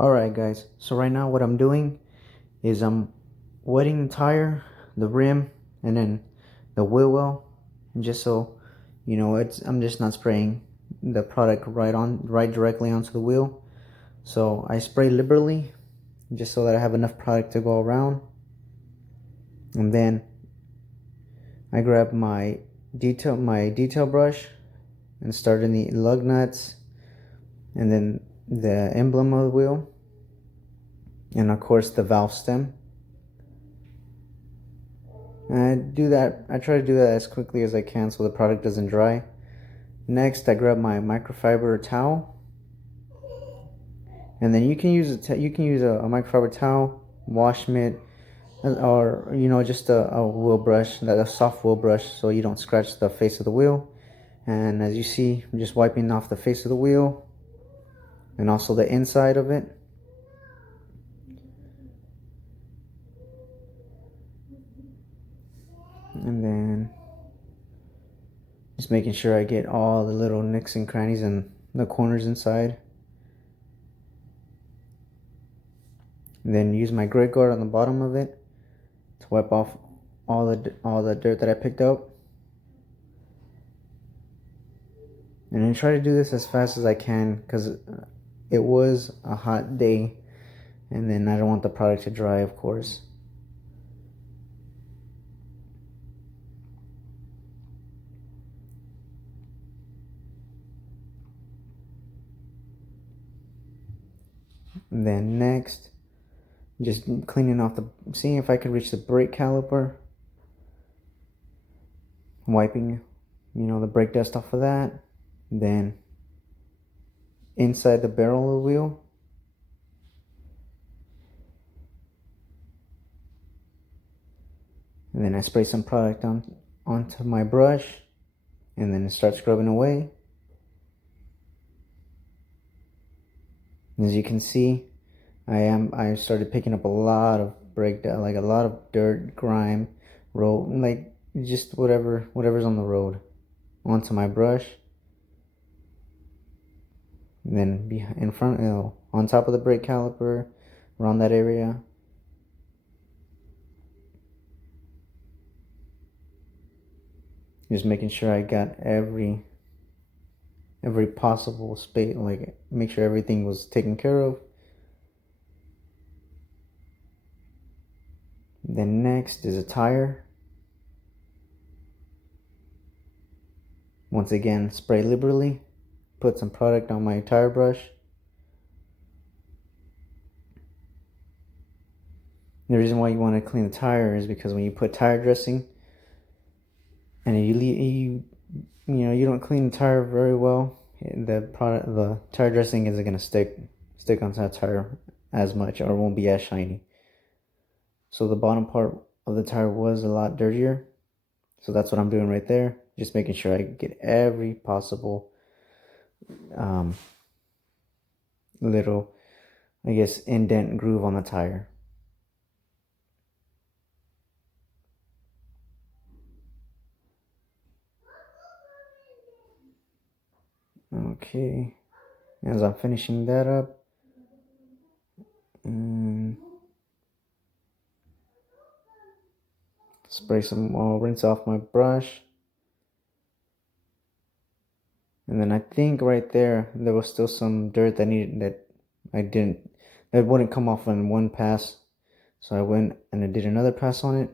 Alright guys, so right now what I'm doing is I'm wetting the tire, the rim, and then the wheel well, just so you know I'm just not spraying the product right directly onto the wheel. So I spray liberally just so that I have enough product to go around. And then I grab my detail brush and start in the lug nuts and then the emblem of the wheel and of course the valve stem. And I try to do that as quickly as I can so the product doesn't dry. Next, I grab my microfiber towel, and then you can use a microfiber towel, wash mitt, or just a wheel brush, a soft wheel brush, so you don't scratch the face of the wheel. And as you see, I'm just wiping off the face of the wheel and also the inside of it. And then just making sure I get all the little nicks and crannies and the corners inside. And then use my grit guard on the bottom of it to wipe off all the dirt that I picked up. And I try to do this as fast as I can because it was a hot day, and then I don't want the product to dry, of course. And then next, just cleaning off seeing if I could reach the brake caliper, wiping, the brake dust off of that. Then inside the barrel of the wheel. And then I spray some product onto my brush, and then start scrubbing away. As you can see, I started picking up a lot of breakdown, like a lot of dirt, grime, road, like just whatever's on the road onto my brush. And then in front, on top of the brake caliper, around that area. Just making sure I got every possible space, like make sure everything was taken care of. Then next is a tire. Once again, spray liberally. Put some product on my tire brush. The reason why you want to clean the tire is because when you put tire dressing and you don't clean the tire very well, the tire dressing isn't gonna stick onto that tire as much, or won't be as shiny. So the bottom part of the tire was a lot dirtier. So that's what I'm doing right there. Just making sure I get every possible little, I guess, indent and groove on the tire. Okay, as I'm finishing that up, spray some more, rinse off my brush. And then I think right there was still some dirt that wouldn't come off in one pass. So I went and I did another pass on it.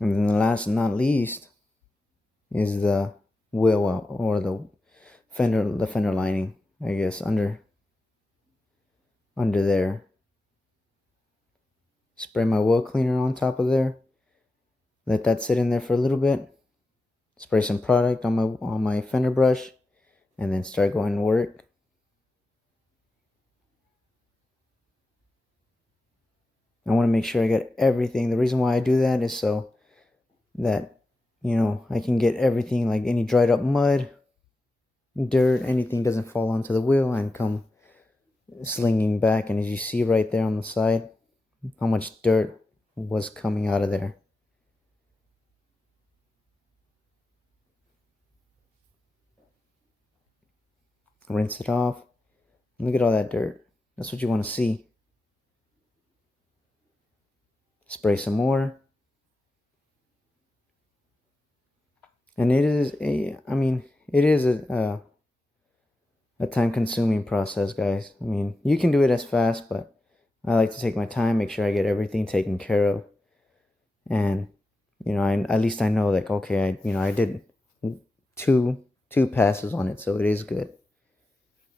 And then the last and not least is the wheel well, or the fender lining, I guess, under there. Spray my wheel cleaner on top of there. Let that sit in there for a little bit. Spray some product on my fender brush, and then start going to work. I want to make sure I get everything. The reason why I do that is so that I can get everything, like any dried up mud, dirt, anything doesn't fall onto the wheel and come slinging back. And as you see right there on the side, how much dirt was coming out of there. Rinse it off, Look at all that dirt. That's what you want to see. Spray some more. And it is it is a time-consuming process, guys. I mean, you can do it as fast, but I like to take my time, make sure I get everything taken care of. And, at least I know, like, okay, I did two passes on it, so it is good.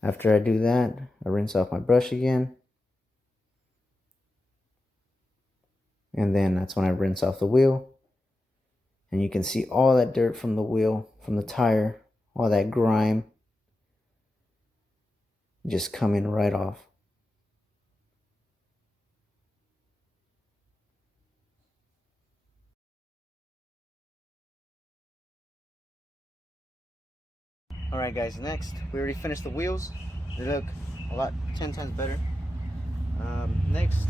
After I do that, I rinse off my brush again. And then that's when I rinse off the wheel. And you can see all that dirt from the wheel, from the tire, all that grime just coming right off. Alright guys, next, we already finished the wheels. They look a lot, 10 times better. Next,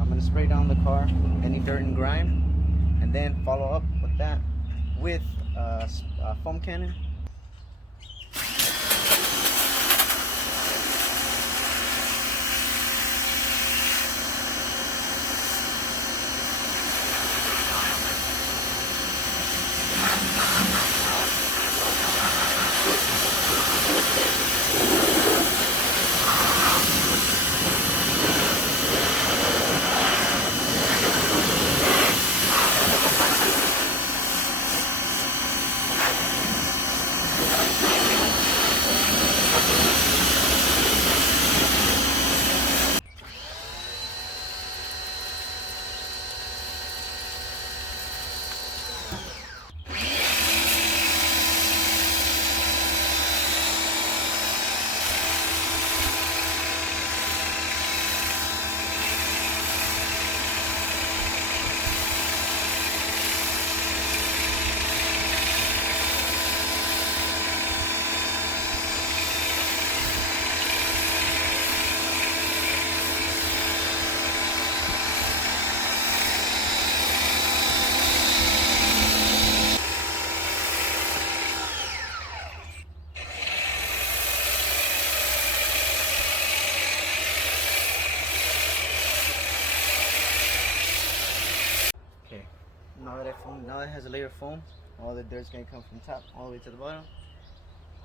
I'm going to spray down the car, any dirt and grime, and then follow up with that with a foam cannon. Now it has a layer of foam. All the dirt's gonna come from the top all the way to the bottom.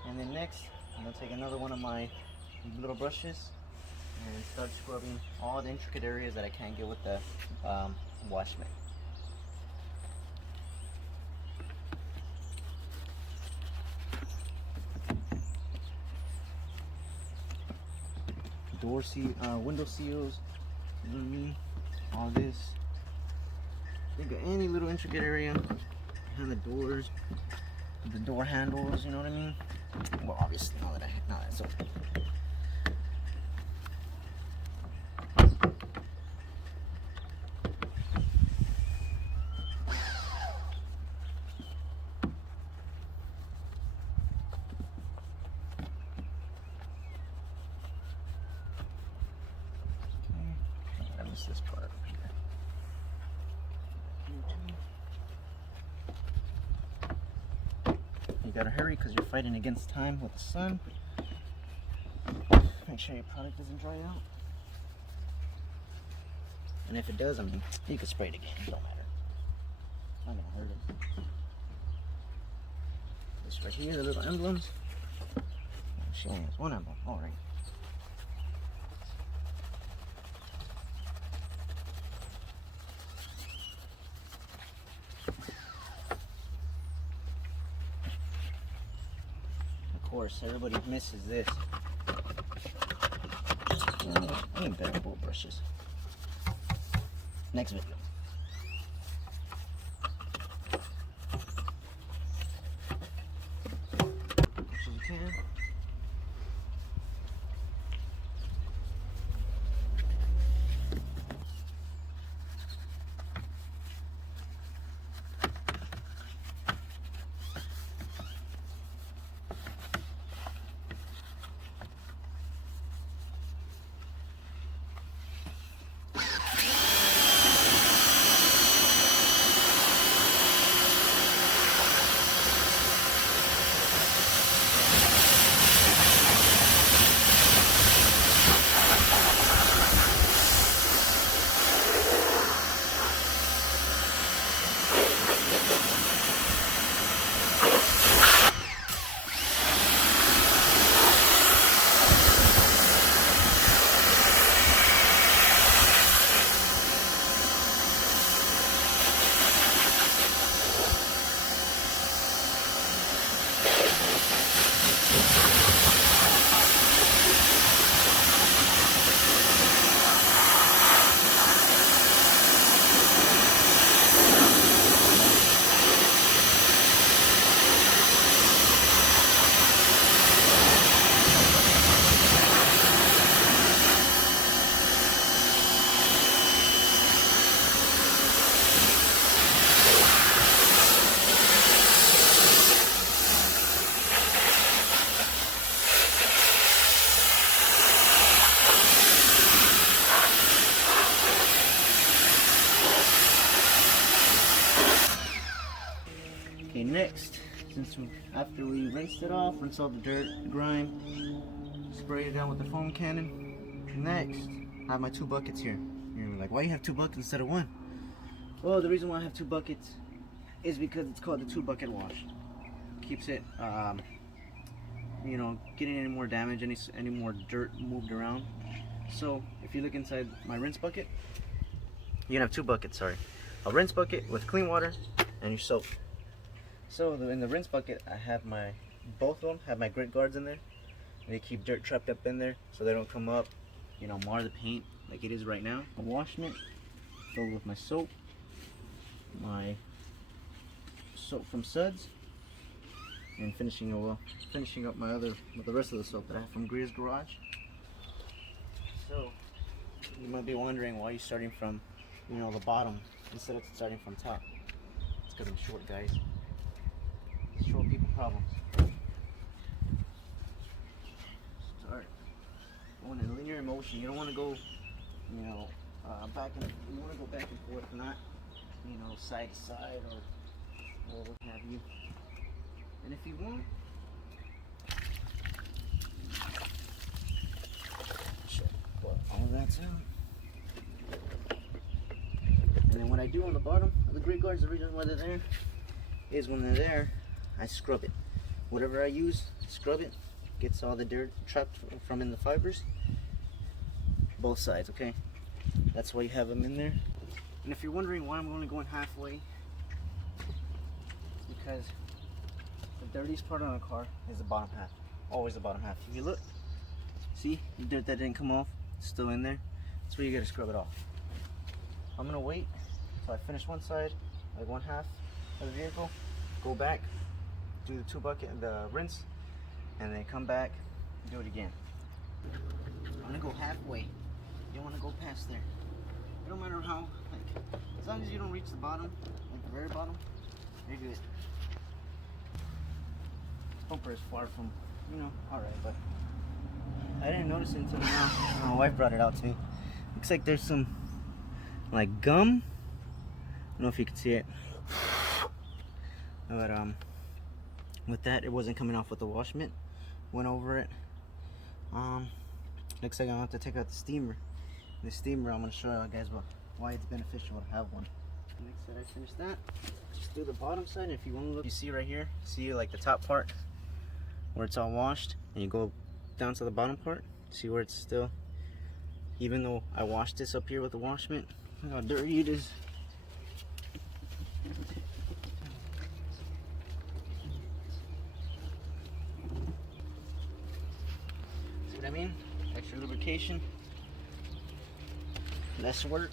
And then next, I'm gonna take another one of my little brushes and start scrubbing all the intricate areas that I can't get with the wash mitt. Window seals, you know what I mean? All this. Think of any little intricate area behind the doors, the door handles, you know what I mean? Well, obviously, now that it's open. Okay, I missed this part over here. You gotta hurry because you're fighting against time with the sun. Make sure your product doesn't dry out. And if it does, I mean, you can spray it again. It don't matter. Not gonna hurt it. This right here, the little emblems. She only has one emblem. All right. Of course, everybody misses this. I need better bolt brushes. Next video. As you can. next, after we rinsed it off, rinse all the dirt, grime, spray it down with the foam cannon. Next, I have my 2 buckets here. You're like, why do you have 2 buckets instead of 1? Well, the reason why I have 2 buckets is because it's called the 2 bucket wash. Keeps it, you know, getting any more damage, any more dirt moved around. So if you look inside my rinse bucket, you can have 2 buckets. Sorry, a rinse bucket with clean water and your soap. So in the rinse bucket, I have both of them have my grit guards in there. They keep dirt trapped up in there so they don't come up, you know, mar the paint like it is right now. A wash mitt filled with my soap from Suds, and finishing up the rest of the soap that I have from Greer's Garage. So you might be wondering why you're starting from, you know, the bottom instead of starting from top. It's because I'm short, guys. Short people problems. Start going in linear motion. You don't want to go, you know, you want to go back and forth, not, you know, side to side or what have you. And if you want, all that's out. And then what I do on the bottom of the grit guards, the reason why they're there is when they're there, I scrub it. Whatever I use, scrub it, gets all the dirt trapped from in the fibers. Both sides, okay? That's why you have them in there. And if you're wondering why I'm only going halfway, it's because the dirtiest part on a car is the bottom half. Always the bottom half. If you look, see the dirt that didn't come off, it's still in there. That's where you gotta scrub it off. I'm gonna wait until I finish one side, like one half of the vehicle, go back, do the 2 bucket and the rinse, and then come back, do it again. I'm gonna go halfway. You don't wanna go past there. It don't matter how, like, as long as you don't reach the bottom, like the very bottom, you're good. This bumper is far from, you know, alright, but I didn't notice it until now. My wife brought it out to me. Looks like there's some, like, gum. I don't know if you can see it. But, with that, it wasn't coming off with the wash mitt. Went over it. Looks like I'm gonna have to take out the steamer. The steamer, I'm gonna show you guys why it's beneficial to have one. Next that I finish that, just do the bottom side. If you want to look, you see right here, see like the top part where it's all washed, and you go down to the bottom part, see where it's still, even though I washed this up here with the wash mitt, look how dirty it is. See what I mean? Extra lubrication, less work.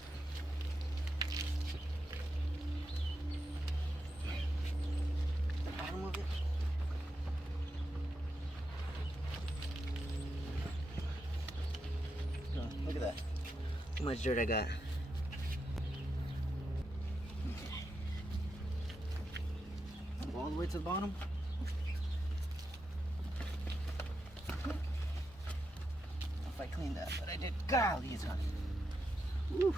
The bottom of it. Oh, look at that. How much dirt I got. Go all the way to the bottom. If I cleaned that, but I did. Golly, it's hot. Woo.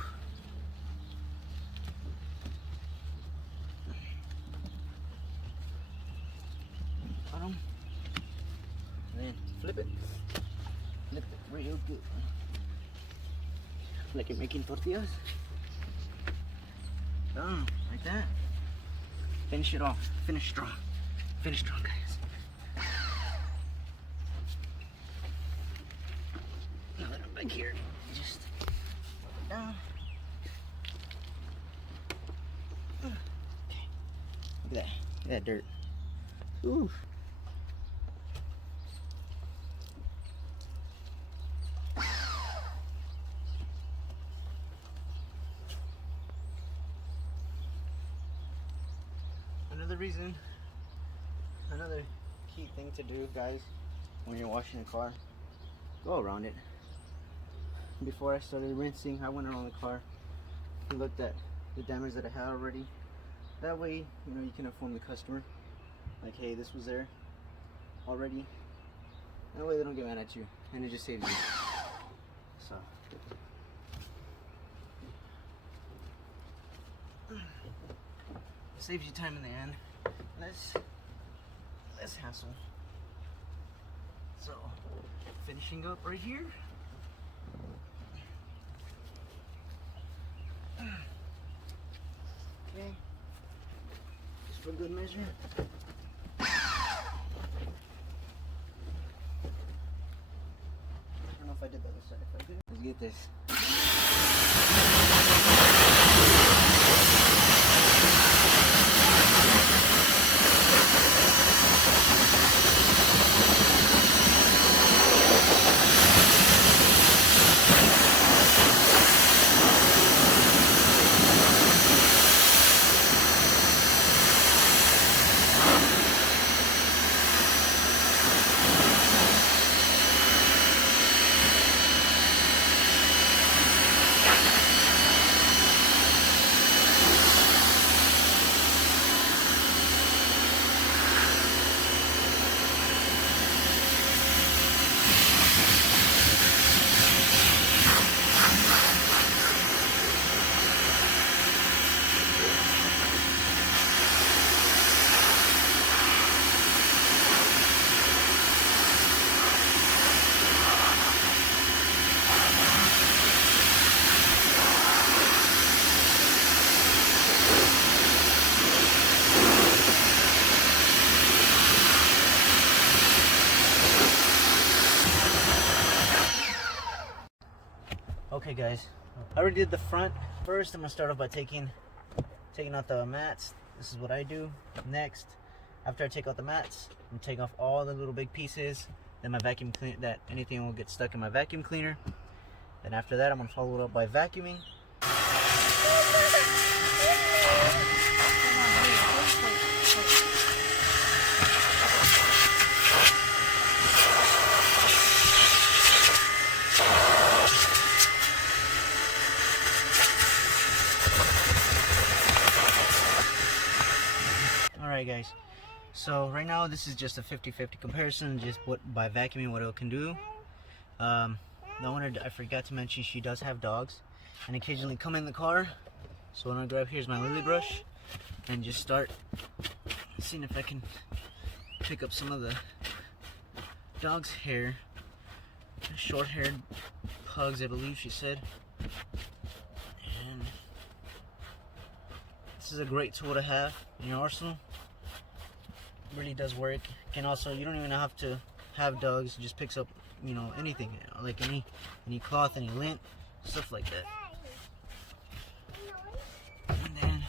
Bottom. And then flip it real good. Like you're making tortillas. Boom, like that. Finish it off. Finish strong. Finish strong, guys. Now that I'm back here, just put it down. Okay. Look at that. Look at that dirt. Ooh. Another key thing to do, guys, when you're washing a car, go around it. Before I started rinsing, I went around the car and looked at the damage that I had already. That way, you know, you can inform the customer, like, hey, this was there already. That way they don't get mad at you, and it just saves you. So. Saves you time in the end. Let's less hassle. So, finishing up right here. Okay, just for good measure. I don't know if I did the other side. If I did, let's get this. Okay guys, I already did the front. First I'm gonna start off by taking out the mats. This is what I do. Next, after I take out the mats, I'm gonna take off all the little big pieces. Then my vacuum clean, that anything will get stuck in my vacuum cleaner. Then after that I'm gonna follow it up by vacuuming. Alright guys, so right now this is just a 50-50 comparison, just what by vacuuming what it can do. I forgot to mention she does have dogs and occasionally come in the car. So what I'm gonna grab here is my lily brush and just start seeing if I can pick up some of the dog's hair. Short-haired pugs, I believe she said. And this is a great tool to have in your arsenal. Really does work. And also, you don't even have to have dogs. It just picks up, you know, anything, like any cloth, any lint, stuff like that. And then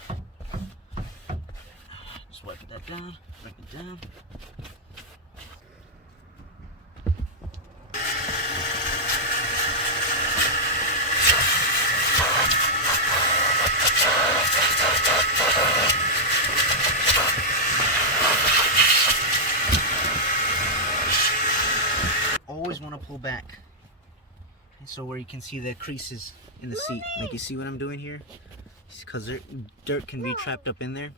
just wipe that down, wipe it down. Always want to pull back, and so where you can see the creases in the seat. Like, you see what I'm doing here? Because dirt can be trapped up in there.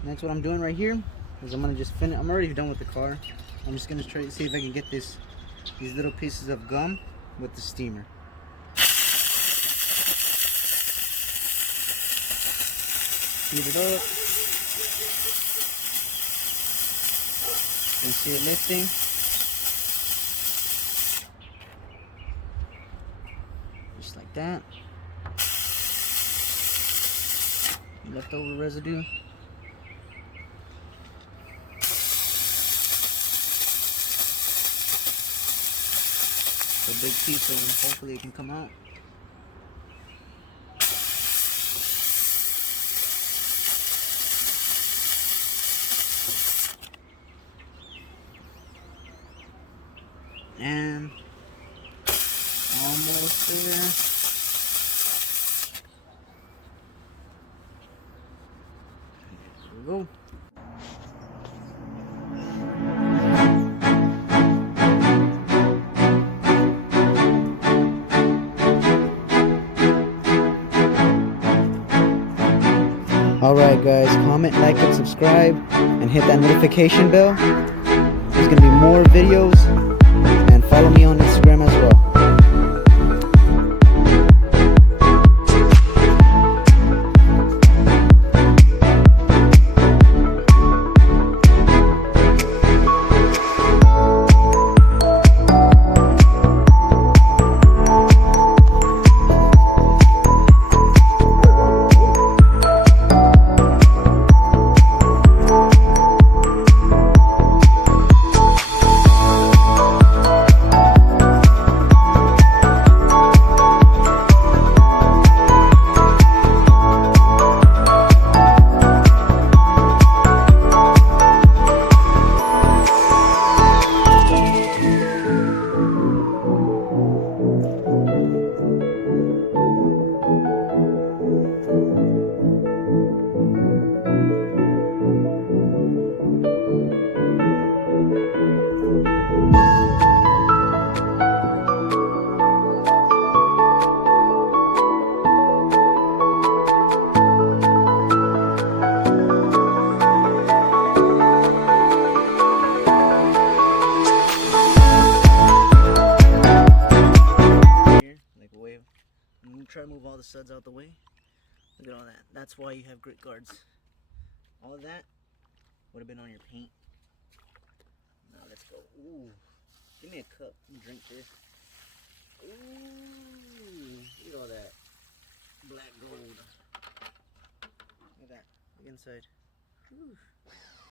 And that's what I'm doing right here. Is I'm gonna just finish. I'm already done with the car. I'm just gonna try to see if I can get these little pieces of gum with the steamer. Heat it up. You can see it lifting. Just like that. Leftover residue. A big piece, so hopefully it can come out. And almost there. There we go. Alright guys, comment, like, and subscribe, and hit that notification bell. There's going to be more videos, and follow me on Instagram as well. I'm gonna try to move all the suds out the way. Look at all that. That's why you have grit guards. All of that would have been on your paint. Now let's go. Ooh, give me a cup and drink this. Ooh, look at all that black gold. Look at that. Look inside. Whew.